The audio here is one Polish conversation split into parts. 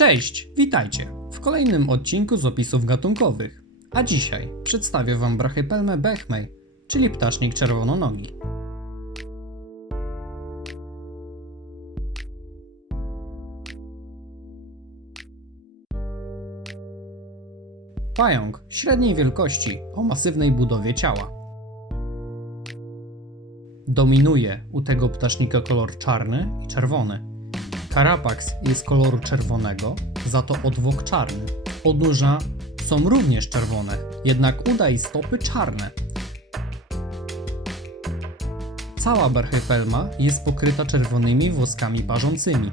Cześć, witajcie w kolejnym odcinku z opisów gatunkowych. A dzisiaj przedstawię Wam brachypelmę bechmej, czyli ptasznik czerwononogi. Pająk średniej wielkości o masywnej budowie ciała. Dominuje u tego ptasznika kolor czarny i czerwony. Karapax jest koloru czerwonego, za to odwłok czarny. Odnóża są również czerwone, jednak uda i stopy czarne. Cała berchypelma jest pokryta czerwonymi włoskami parzącymi.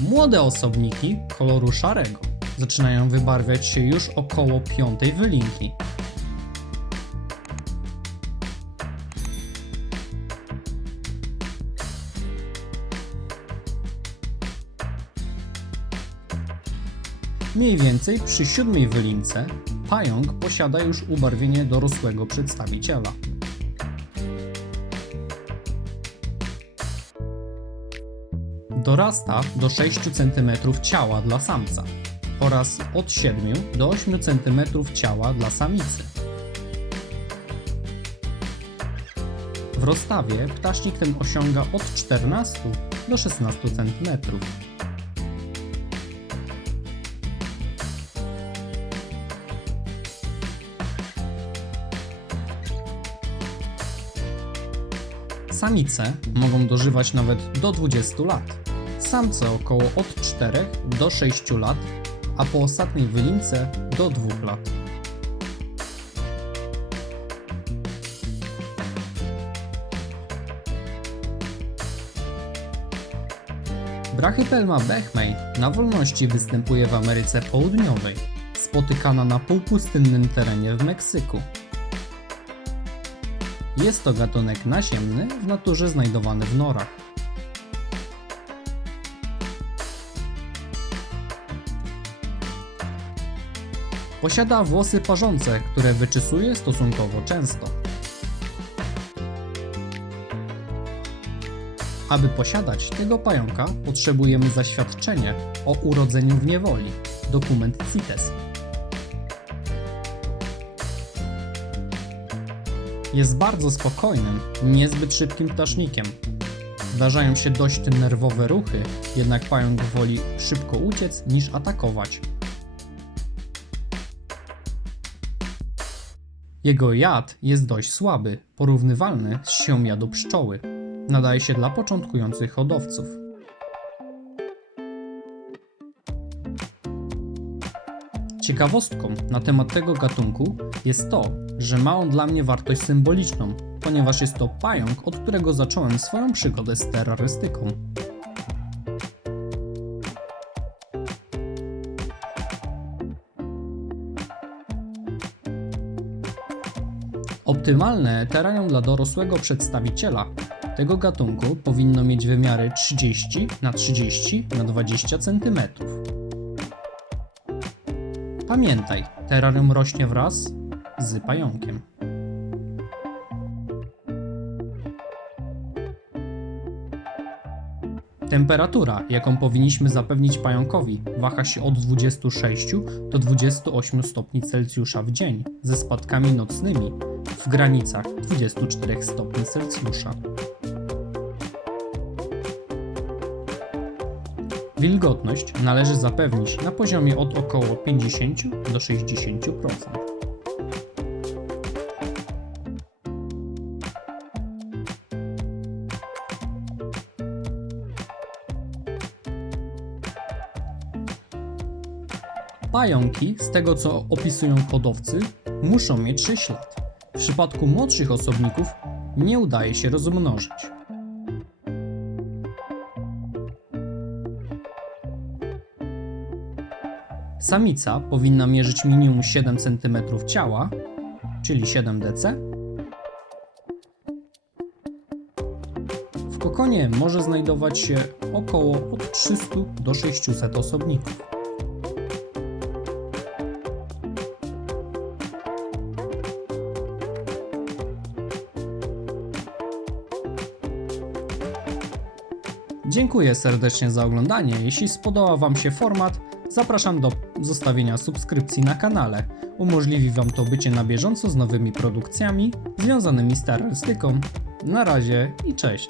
Młode osobniki koloru szarego zaczynają wybarwiać się już około piątej wylinki. Mniej więcej przy siódmej wylince pająk posiada już ubarwienie dorosłego przedstawiciela. Dorasta do 6 cm ciała dla samca oraz od 7 do 8 cm ciała dla samicy. W rozstawie ptasznik ten osiąga od 14 do 16 cm. Samice mogą dożywać nawet do 20 lat, samce około od 4 do 6 lat, a po ostatniej wylince do 2 lat. Brachypelma bechmei na wolności występuje w Ameryce Południowej, spotykana na półpustynnym terenie w Meksyku. Jest to gatunek naziemny, w naturze znajdowany w norach. Posiada włosy parzące, które wyczesuje stosunkowo często. Aby posiadać tego pająka, potrzebujemy zaświadczenie o urodzeniu w niewoli, dokument CITES. Jest bardzo spokojnym, niezbyt szybkim ptasznikiem. Zdarzają się dość nerwowe ruchy, jednak pająk woli szybko uciec niż atakować. Jego jad jest dość słaby, porównywalny z siłą jadu pszczoły. Nadaje się dla początkujących hodowców. Ciekawostką na temat tego gatunku jest to, że ma on dla mnie wartość symboliczną, ponieważ jest to pająk, od którego zacząłem swoją przygodę z terrorystyką. Optymalne terrarium dla dorosłego przedstawiciela tego gatunku powinno mieć wymiary 30 na 30 na 20 cm. Pamiętaj, terrarium rośnie wraz z pająkiem. Temperatura, jaką powinniśmy zapewnić pająkowi, waha się od 26 do 28 stopni Celsjusza w dzień, ze spadkami nocnymi w granicach 24 stopni Celsjusza. Wilgotność należy zapewnić na poziomie od około 50 do 60%. Pająki, z tego co opisują hodowcy, muszą mieć 6 lat. W przypadku młodszych osobników nie udaje się rozmnożyć. Samica powinna mierzyć minimum 7 cm ciała, czyli 7 dc. W kokonie może znajdować się około od 300 do 600 osobników. Dziękuję serdecznie za oglądanie. Jeśli spodobał Wam się format, zapraszam do zostawienia subskrypcji na kanale. Umożliwi Wam to bycie na bieżąco z nowymi produkcjami związanymi z terrorystyką. Na razie i cześć.